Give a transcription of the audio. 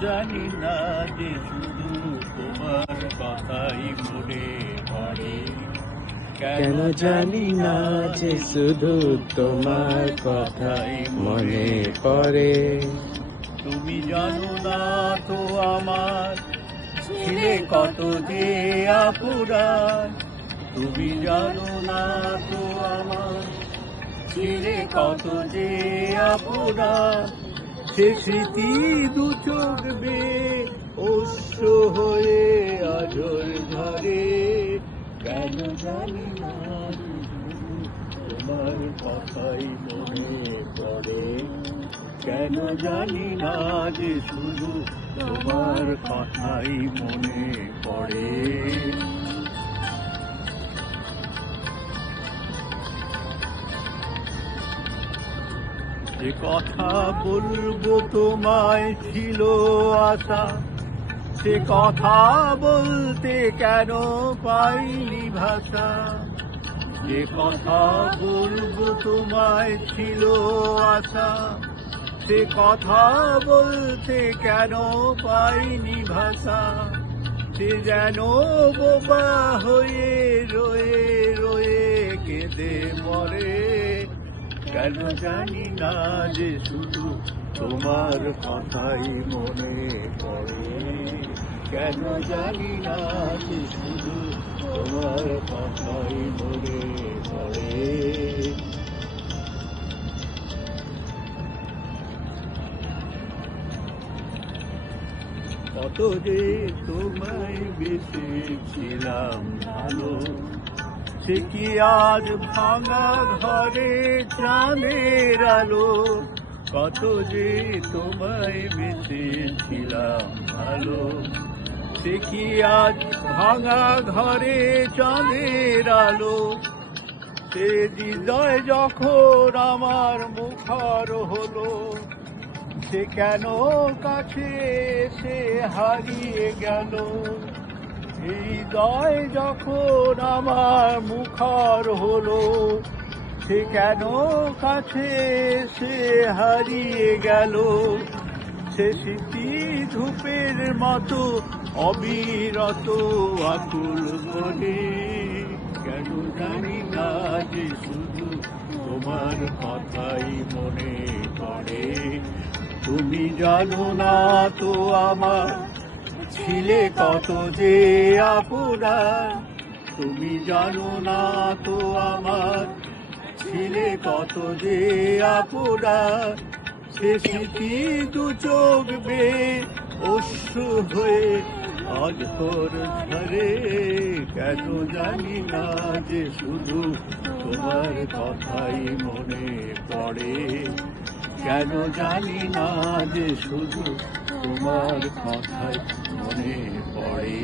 জানি না যে শুধু তোমার কথাই মনে পড়ে, কেন জানি না যে শুধু তোমার কথাই মনে পড়ে। তুমি জানো না তো আমার ছিলে কত যে আপুরান, তুমি জানো না তো আমার ছিলে কত যে আপুরান। সে স্মৃতি দু চোখ বেয়ে অশ্রু হয়ে আজর ঝরে, কেন জানি না তোমার কথাই মনে পড়ে, কেন জানি না যে শুধু তোমার কথাই মনে পড়ে। যে কথা বলবো তোমায় ছিল আশা, সে কথা বলতে কেন পাইনি ভাষা। যে কথা বলবো তোমায় ছিল আশা, সে কথা বলতে কেন পাইনি ভাষা। সে যেন বোবা হয়ে রয়ে রয়ে কেঁদে মরে, কেন জানি না যে শুধু তোমার কথাই মনে পড়ে, কেন জানি না যে শুধু তোমার কথাই মনে পড়ে। কত যে তোমায় বেসেছিলাম ভালো, সে কি আজ ভাঙা ঘরে চাঁদের আলো। কত যে তোমায় বেসেছিলাম ভালো, সে কি আজ ভাঙা ঘরে চাঁদের আলো। সে হৃদয় যখন আমার মুখর হলো, সে কেন কাছে এসে হারিয়ে গেল। হৃদয় যখন আমার মুখর হলো, সে কেন কাছে এসে হারিয়ে গেল। সে স্মৃতি ধূপের মতো অবিরত আকুল করে, কেন জানি না যে শুধু তোমার কথাই মনে পড়ে। তুমি জানো না তো আমার ছিলে কত যে আপুরান, তুমি জানো না তো আমার ছিলে কত যে আপুরান। সে স্মৃতি দু চোখ বেয়ে অশ্রু হয়ে অঝর ঝরে, কেন জানি না যে শুধু তোমার কথাই মনে পড়ে, কেন জানি না যে শুধু তোমার কথাই মনে পড়ে।